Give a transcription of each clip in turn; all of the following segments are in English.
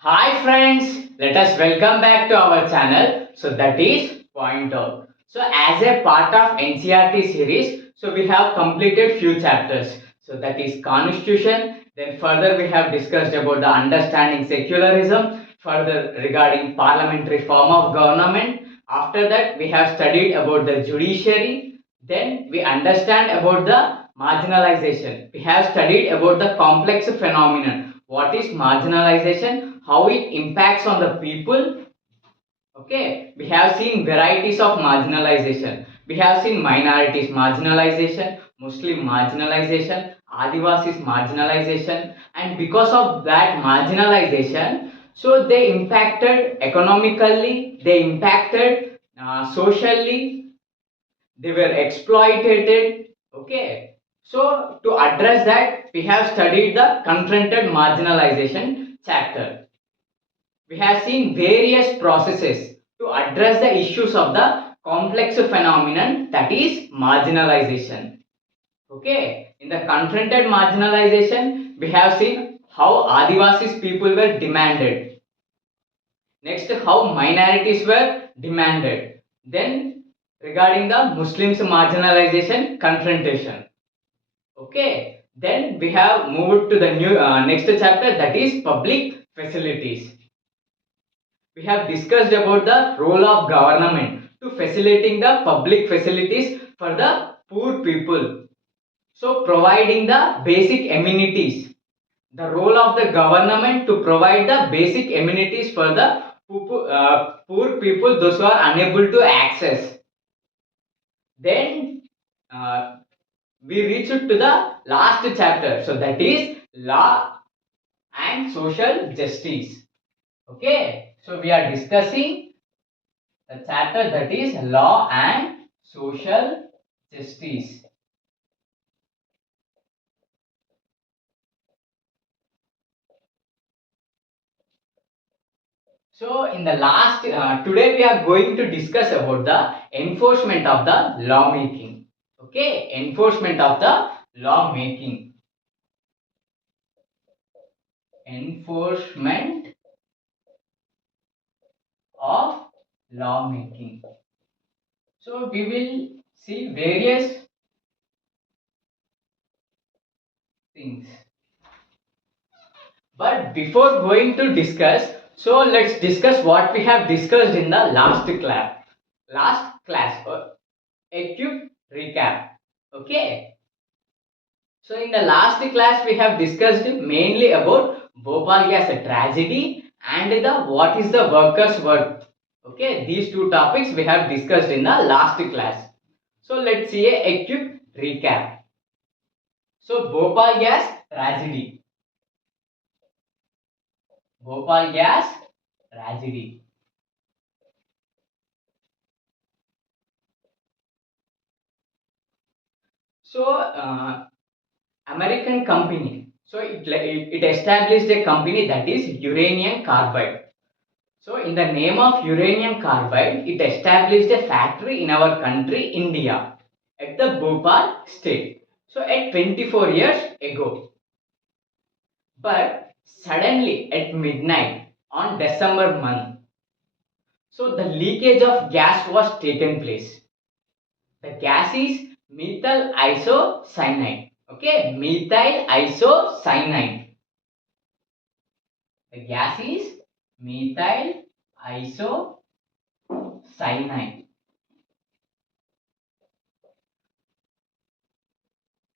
Hi friends, let us welcome back to our channel. So that is Point Out. So as a part of NCRT series, so we have completed few chapters. So that is Constitution. Then further we have discussed about the understanding secularism. Further regarding parliamentary form of government. After that we have studied about the judiciary. Then we understand about the marginalization. We have studied about the complex phenomenon. What is marginalization? How it impacts on the people. Okay, we have seen varieties of marginalization. We have seen minorities marginalization, Muslim marginalization, Adivasis marginalization, and because of that marginalization, so they impacted economically, they impacted socially, they were exploited. Okay, so to address that, we have studied the confronted marginalization chapter. We have seen various processes to address the issues of the complex phenomenon, that is marginalization. Okay, in the confronted marginalization, we have seen how Adivasis people were demanded. Next, how minorities were demanded. Then, regarding the Muslims marginalization confrontation. Okay, then we have moved to the new next chapter, that is public facilities. We have discussed about the role of government to facilitating the public facilities for the poor people. So providing the basic amenities. The role of the government to provide the basic amenities for the poor people, those who are unable to access. Then we reach to the last chapter. So that is law and social justice. Okay. So we are discussing the chapter that is law and social justice. So in the last today we are going to discuss about the enforcement of the lawmaking. Okay, enforcement of the lawmaking. Enforcement of lawmaking. So we will see various things. But before going to discuss, so let's discuss what we have discussed in the last class. Last class, a quick recap. Okay. So in the last class we have discussed mainly about Bhopal gas tragedy and the what is the workers' worth. Okay, these two topics we have discussed in the last class. So let's see a quick recap. So Bhopal gas tragedy. Bhopal gas tragedy. So American company. So it established a company that is uranium carbide. So in the name of uranium carbide, it established a factory in our country, India, at the Bhopal state. So at 24 years ago. But suddenly at midnight on December month, so the leakage of gas was taken place. The gas is methyl isocyanide. Okay, methyl isocyanide. The gas is methyl isocyanide.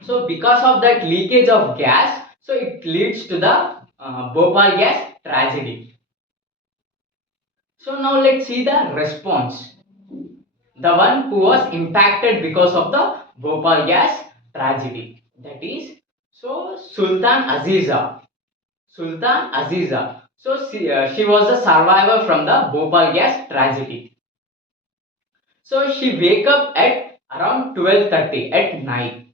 So because of that leakage of gas, so it leads to the Bhopal gas tragedy. So now let's see the response. The one who was impacted because of the Bhopal gas tragedy. That is, so Sultan Aziza. Sultan Aziza. So she was a survivor from the Bhopal gas tragedy. So she wake up at around 12:30 at night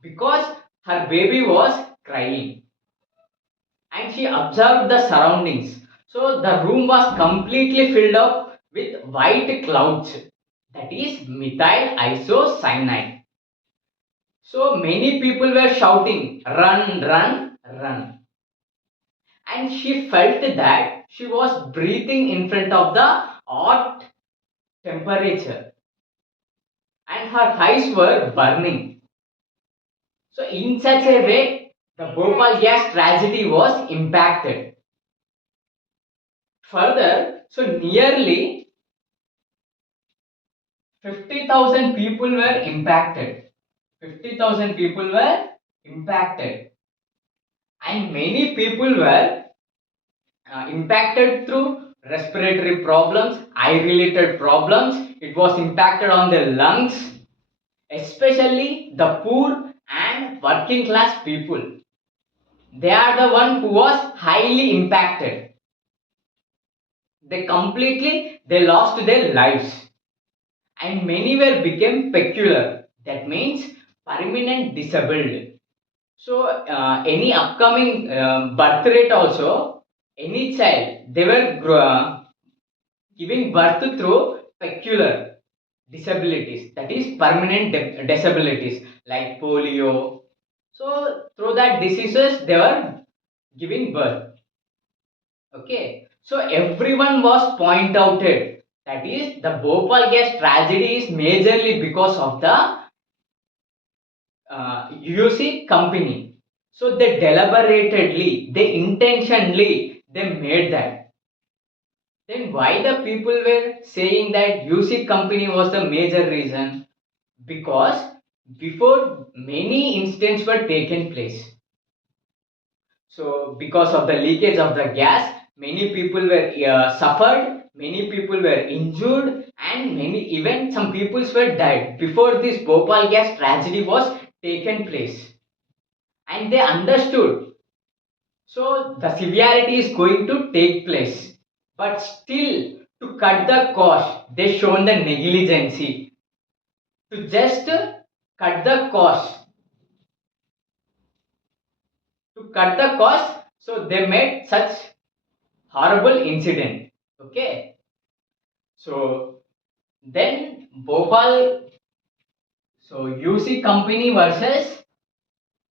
because her baby was crying and she observed the surroundings. So the room was completely filled up with white clouds, that is methyl isocyanide. So many people were shouting, run, run, run. and she felt that she was breathing in front of the hot temperature and her eyes were burning. So, in such a way, the Bhopal gas tragedy was impacted. Further, so nearly 50,000 people were impacted. 50,000 people were impacted, and many people were impacted through respiratory problems, eye related problems. It was impacted on the lungs, especially the poor and working class people. They are the one who was highly impacted. They lost their lives, and many were became peculiar. That means permanent disabled. So any upcoming birth rate also, any child they were giving birth through peculiar disabilities, that is permanent disabilities like polio. So through that diseases they were giving birth. Okay, so everyone was point outed. That is, the Bhopal gas tragedy is majorly because of the UC company. So they deliberately, they intentionally, they made that. Then why the people were saying that UC company was the major reason? Because before many incidents were taken place. So because of the leakage of the gas, many people were suffered, many people were injured, and many even some people were died before this Bhopal gas tragedy was taken place. And they understood. So the severity is going to take place. But still, to cut the cost, they shown the negligence. To just cut the cost. To cut the cost, so they made such horrible incident. Okay. So then Bhopal, so UC company versus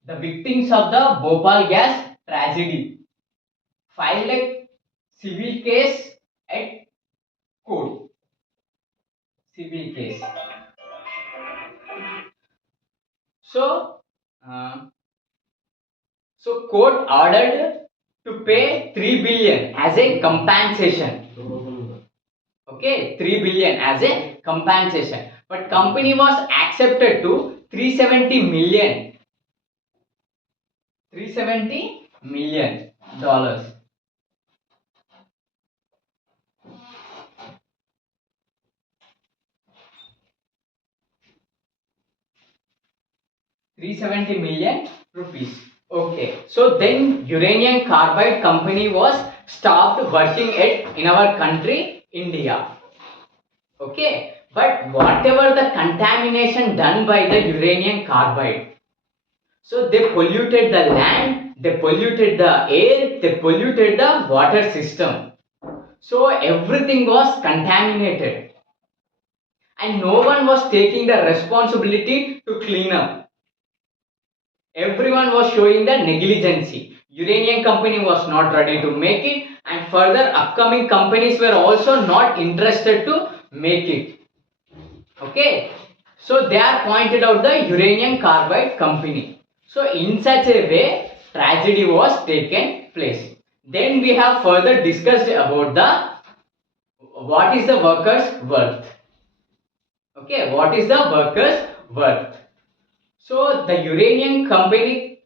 the victims of the Bhopal gas tragedy filed a civil case at court. Civil case. So, uh, so court ordered to pay 3 billion as a compensation. Okay, 3 billion as a compensation. But company was accepted to 370 million. 370 million dollars. 370 million rupees. Okay, so then uranium carbide company was stopped working at in our country, India. Okay, but whatever the contamination done by the uranium carbide, so they polluted the land, they polluted the air, they polluted the water system. So everything was contaminated, and no one was taking the responsibility to clean up. Everyone was showing the negligence. Uranium company was not ready to make it, and further upcoming companies were also not interested to make it. Okay, so they are pointed out the uranium carbide company. So in such a way, tragedy was taken place. Then we have further discussed about the what is the workers' worth. Okay, what is the workers' worth? So the uranium carbide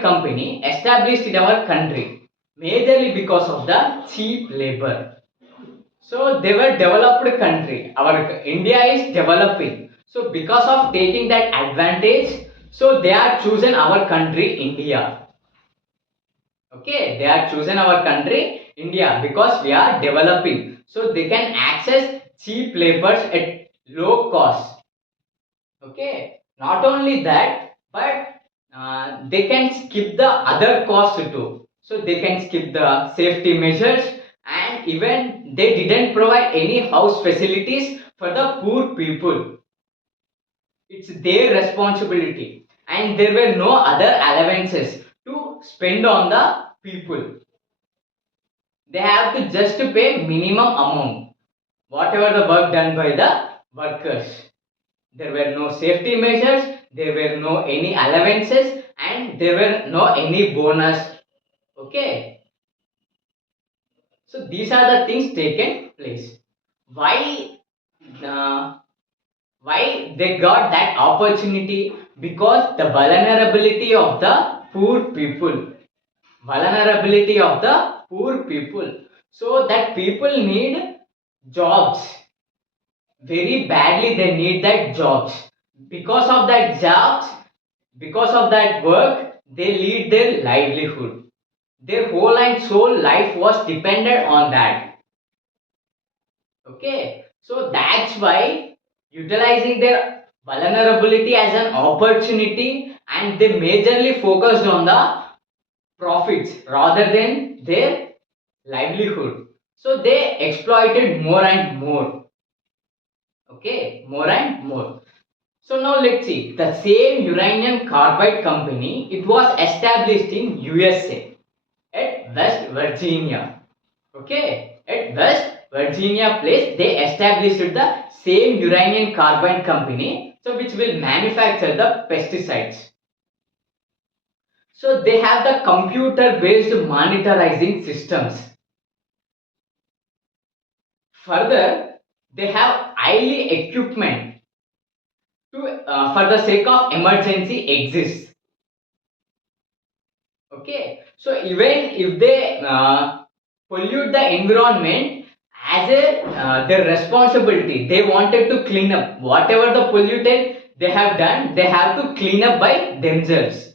company established in our country majorly because of the cheap labor. So they were developed country. Our India is developing. So because of taking that advantage, so they are chosen our country India. Okay, they are chosen our country India because we are developing. So they can access cheap labors at low cost. Okay, not only that, but they can skip the other costs too. So they can skip the safety measures, and even they didn't provide any house facilities for the poor people. It's their responsibility, and there were no other allowances to spend on the people. They have to just pay minimum amount, whatever the work done by the workers. There were no safety measures, there were no any allowances, and there were no any bonus. Okay, so these are the things taken place. Why? Uh, why they got that opportunity? Because the vulnerability of the poor people. Vulnerability of the poor people. So that people need jobs very badly. They need that jobs. Because of that jobs, because of that work, they lead their livelihood. Their whole and soul life was dependent on that. Okay, so that's why utilizing their vulnerability as an opportunity, and they majorly focused on the profits rather than their livelihood. So they exploited more and more. Okay, more and more. So now let's see, the same uranium carbide company, it was established in USA at West Virginia. Okay, at West Virginia place they established the same uranium carbide company, so which will manufacture the pesticides. So they have the computer based monitoring systems. Further, they have highly equipment to for the sake of emergency exists. Okay, so even if they pollute the environment, as a their responsibility, they wanted to clean up whatever the polluted they have done. They have to clean up by themselves.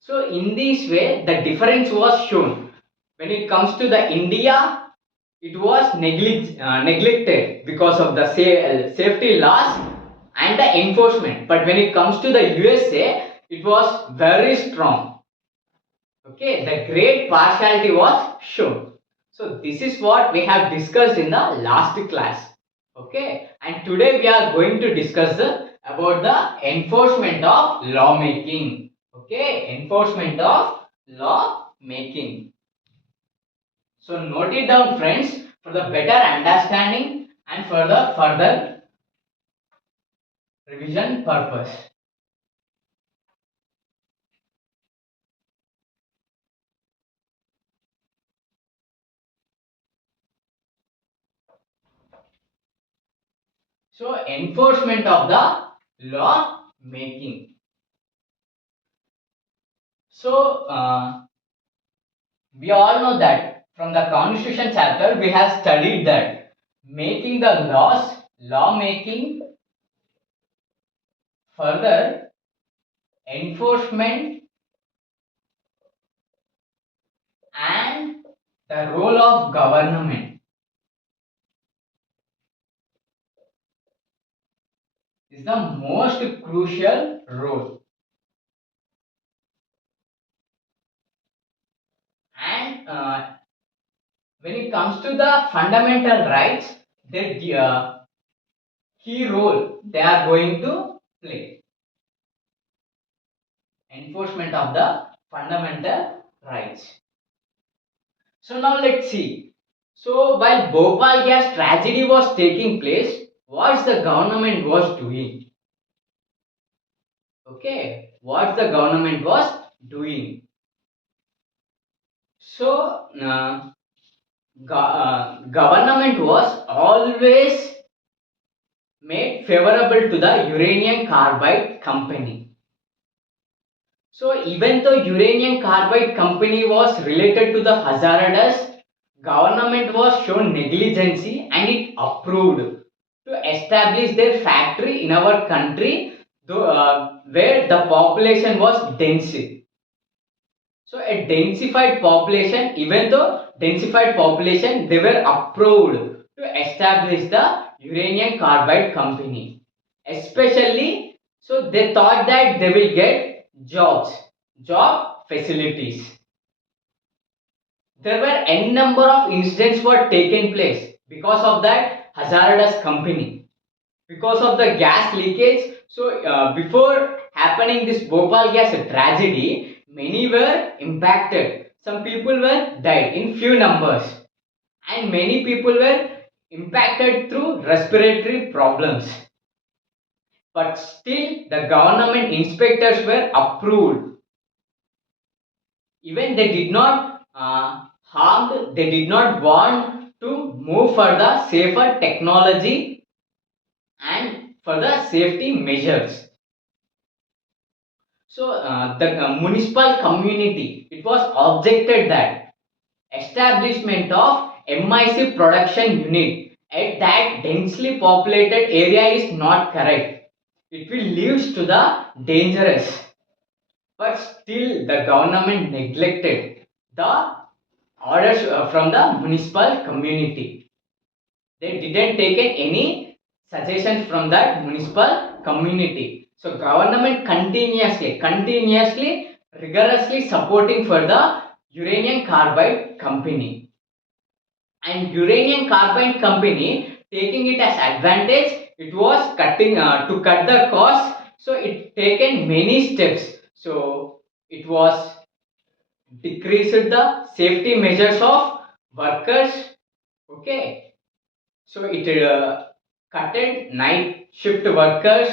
So in this way, the difference was shown. When it comes to the India, it was neglected because of the safety laws and the enforcement. But when it comes to the USA, it was very strong. Okay, the great partiality was shown. So this is what we have discussed in the last class. Okay, and today we are going to discuss about the enforcement of lawmaking. Okay, enforcement of law making. So note it down, friends, for the better understanding and for the further revision purpose. So enforcement of the law making. So we all know that from the constitution chapter we have studied that making the laws, law making, further enforcement, and the role of government is the most crucial role. And when it comes to the fundamental rights, the key role they are going to play. Enforcement of the fundamental rights. So now let's see. So while Bhopal gas tragedy was taking place, what the government was doing? Okay, what the government was doing? So government was always made favorable to the uranium carbide company. So even though uranium carbide company was related to the hazardous, government was shown negligence and it approved to establish their factory in our country, where the population was dense. So a densified population, even though densified population, they were approved to establish the uranium carbide company. Especially, so they thought that they will get jobs, job facilities. There were n number of incidents were taken place because of that hazardous company, because of the gas leakage. So before happening this Bhopal gas tragedy, Many were impacted. Some people were died in few numbers, and many people were impacted through respiratory problems. But still, the government inspectors were approved. Even they did not harmed, they did not want to move for the safer technology and for the safety measures. So the municipal community, it was objected that establishment of MIC production unit at that densely populated area is not correct. It will lead to the dangerous. But still the government neglected the orders from the municipal community. They didn't take any suggestions from that municipal community. So government continuously, rigorously supporting for the uranium carbide company. And uranium carbide company taking it as advantage, it was cutting to cut the cost. So it taken many steps. So it was decreased the safety measures of workers. Okay, so it cutted night shift workers,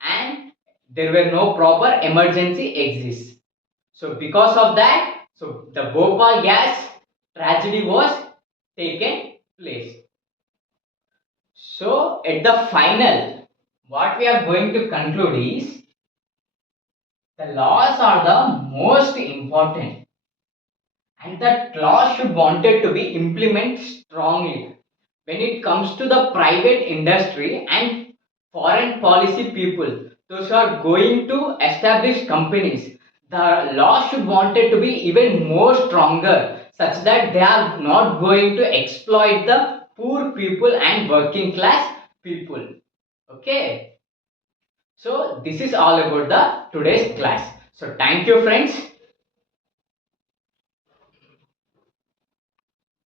and there were no proper emergency exits. So because of that, so the Bhopal gas tragedy was taken place. So at the final, what we are going to conclude is the laws are the most important, and that laws should wanted to be implemented strongly. When it comes to the private industry and foreign policy people, those who are going to establish companies, the law should wanted to be even more stronger, such that they are not going to exploit the poor people and working class people. Okay, so this is all about the today's class. So thank you friends.